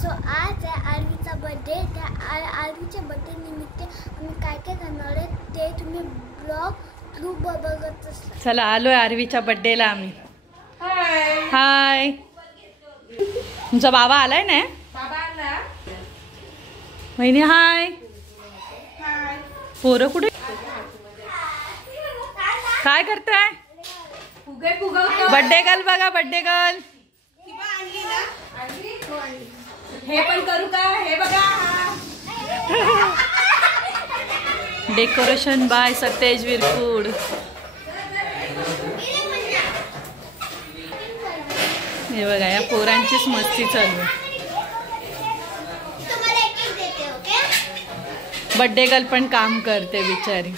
So आज आहे आरवीचा birthday. त्या आरवीच्या बर्थडे निमित्त आम्ही काय काय करणार आहे ते तुम्ही ब्लॉग थ्रू बघत असता. चला आलोय आरवीच्या बर्थडेला आम्ही. हाय. तुमचा बाबा आलाय ना? बाबा आला. वहिनी हाय. पोरं कुठे काय करताय? बर्थडे गर्ल बघा, बर्थडे गर्ल. हे पण करू का? हे बघा. डेकोरेशन बाय सतेज विरकुड. हे बघा या पोरांचीच मस्ती चालू आहे. बर्थडे गर्ल पण काम करते बिचारी.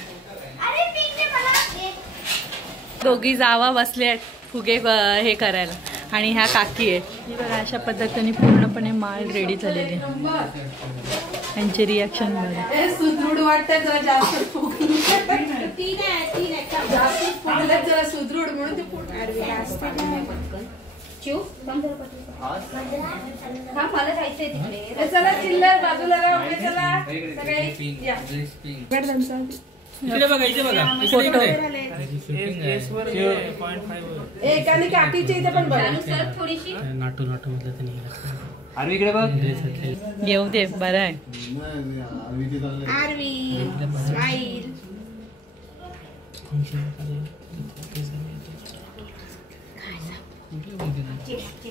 दोघी जावा बसले फुगे हे करायला आणि ह्या काकी आहेत. ही बघा अशा पद्धतीने पूर्णपणे माळ रेडी झालेली. त्यांची रिॲक्शन बघा. सुदृढ वाटतं जरा जास्त जरा सुदृढ म्हणून ते मला जायचंय तिकडे. चला चिल्लर बाजूला राहू. चला इकडे बघा, इथे बघा. फोटो एक आणि काकीच्या इथे पण बघा. थोडीशी नाटू नाटू मधलं ते निघालं. आरवी इकडे बघ. घेऊ दे बरं आहे. आरवी स्माईल.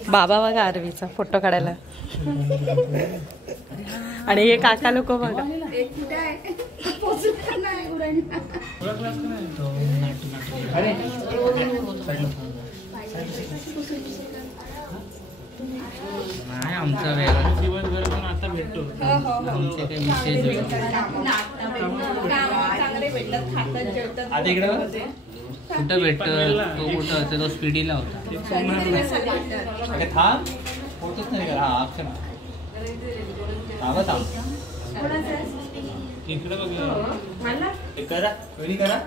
बाबा बघा आरवीचा फोटो काढायला. आणि हे काका लोक बघा. नाही आमचा वेगळा दिवसभर पण आता भेटतो. आमचे काही विशेष आता इकडे कुठं भेटत तो कुठं होता तो स्पीडीला होता. थांब फोटोच नाही करा. हा अक्षर इकडे बघ करा करा.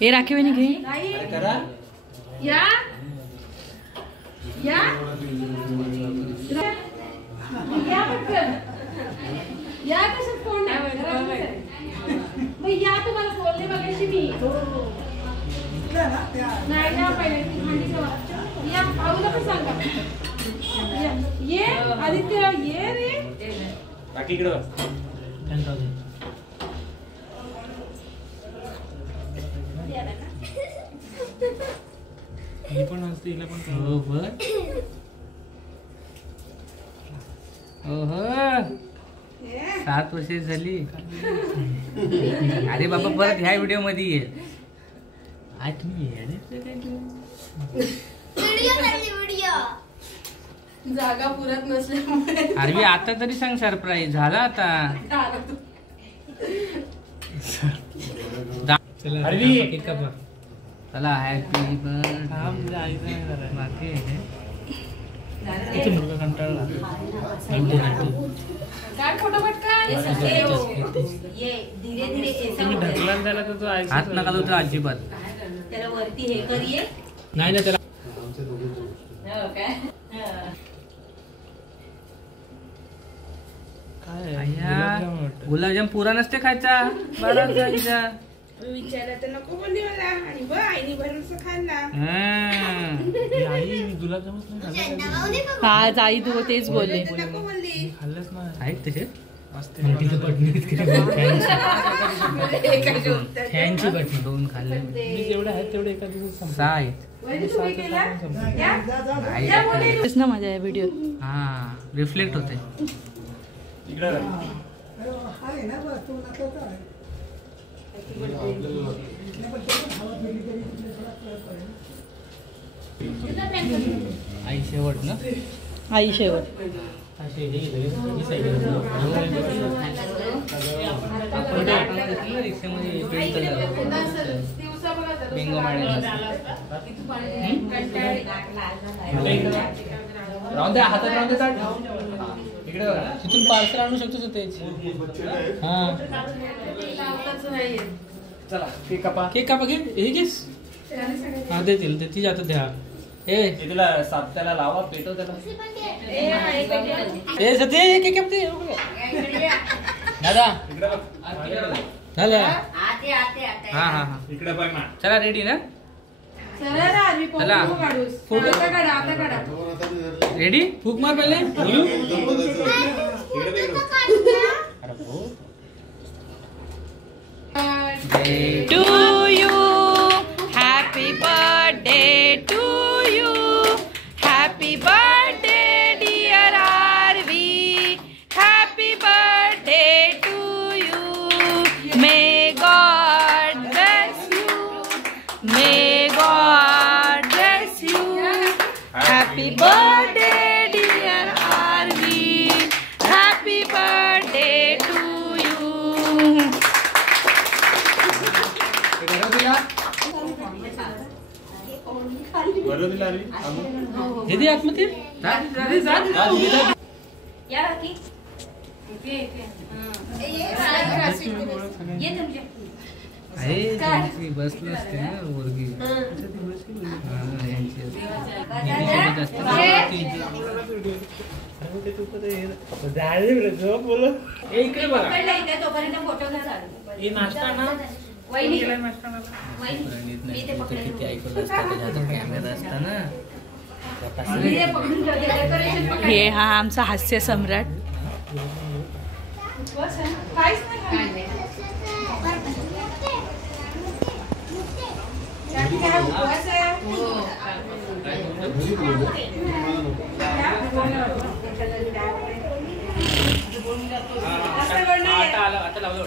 हे राखी वहिनी घे करा. या या या पटकन या. कशात फोन नाही या. तुम्हाला बोलले बघायची मी नाही ना. पहिले या भाऊला पण सांगा. ये आदित्य ये रे. बाकी इकडे ही पण असते. हिला पण हो बर. ओहो 7 वर्ष झाली. अरे बाबा परत ह्या व्हिडिओ मध्ये ये. आज तुम्ही जागा पुरत नसल्यामुळे. अरे आता तरी सांग सरप्राईज झाला आता. चला हॅपी बाकी फोटो हात नका तो अजिबात त्याला वरती हे करिये नाही ना. त्याला गुलाबजाम पुरा नसते खायचा. बराच जायचा विचारला तर नको बोलली मला. आणि बघ आईने भरून खाल्ला. हा जाई तू तेच बोलले. नको बोलली. खाल्लंच ना. आहेत तसे फॅनची बटणी 2 खाल्ले. जेवढे आहेत तेवढे एका दिवसात 6 आहेत ना माझ्या या व्हिडिओ. हा रिफ्लेक्ट होते. आई शेवट ना. आई शेवट. बिंगो हातात राहून दे. इकडे तिथून पार्सल आणू शकतो तेच. हा चला केक कापा. केक कापा. घे हे घेस. हा देतील ती जातात द्या. तुला साप्त्याला लावा पेटो त्याला दादा झालं हा हा हा इकडे चला रेडी ना चला फोटो काढा रेडी फूक मार पहिले to you happy birthday to you happy birthday dear Aarvi happy birthday to you may God bless you may God bless you happy birthday dear Aarvi happy birthday to you दीदी आतमध्ये बसलं असते ना मुलगी इकडे बघा नाश्ता ना किती ऐकलं कॅमेरा असताना हे हा आमचा हास्य सम्राट आता लावलं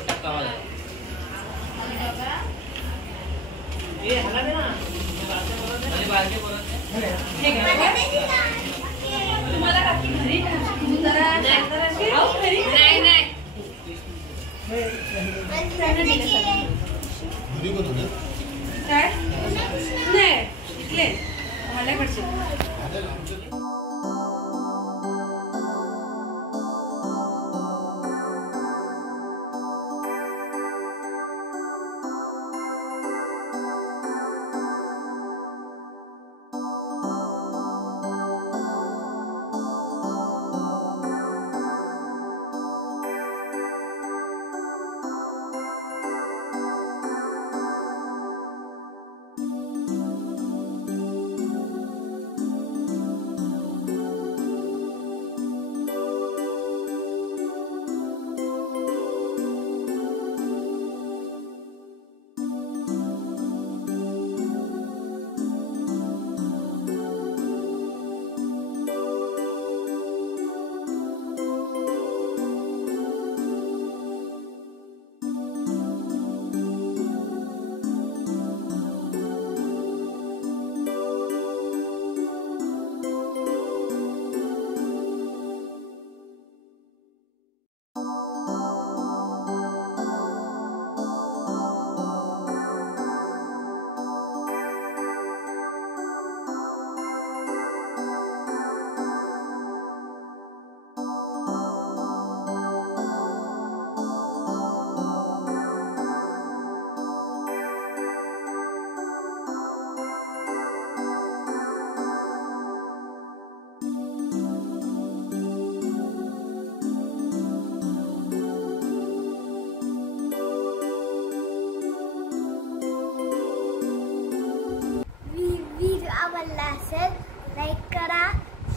आवडला असेल लाईक करा,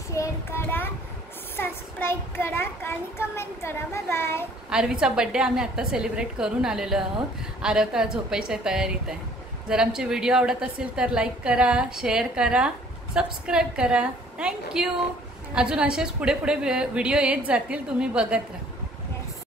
शेअर करा, सबस्क्राईब करा आणि कमेंट करा. Bye bye. आरवीचा बर्थडे आम्ही आता सेलिब्रेट करून आलेलो आहोत. आरव आता झोपायच्या तयारीत आहे. जर आमचे व्हिडिओ आवडत असेल तर लाईक करा, शेअर करा, सबस्क्राईब करा. थँक्यू. अजून असेच पुढे पुढे व्हिडिओ येत जातील, तुम्ही बघत राहा.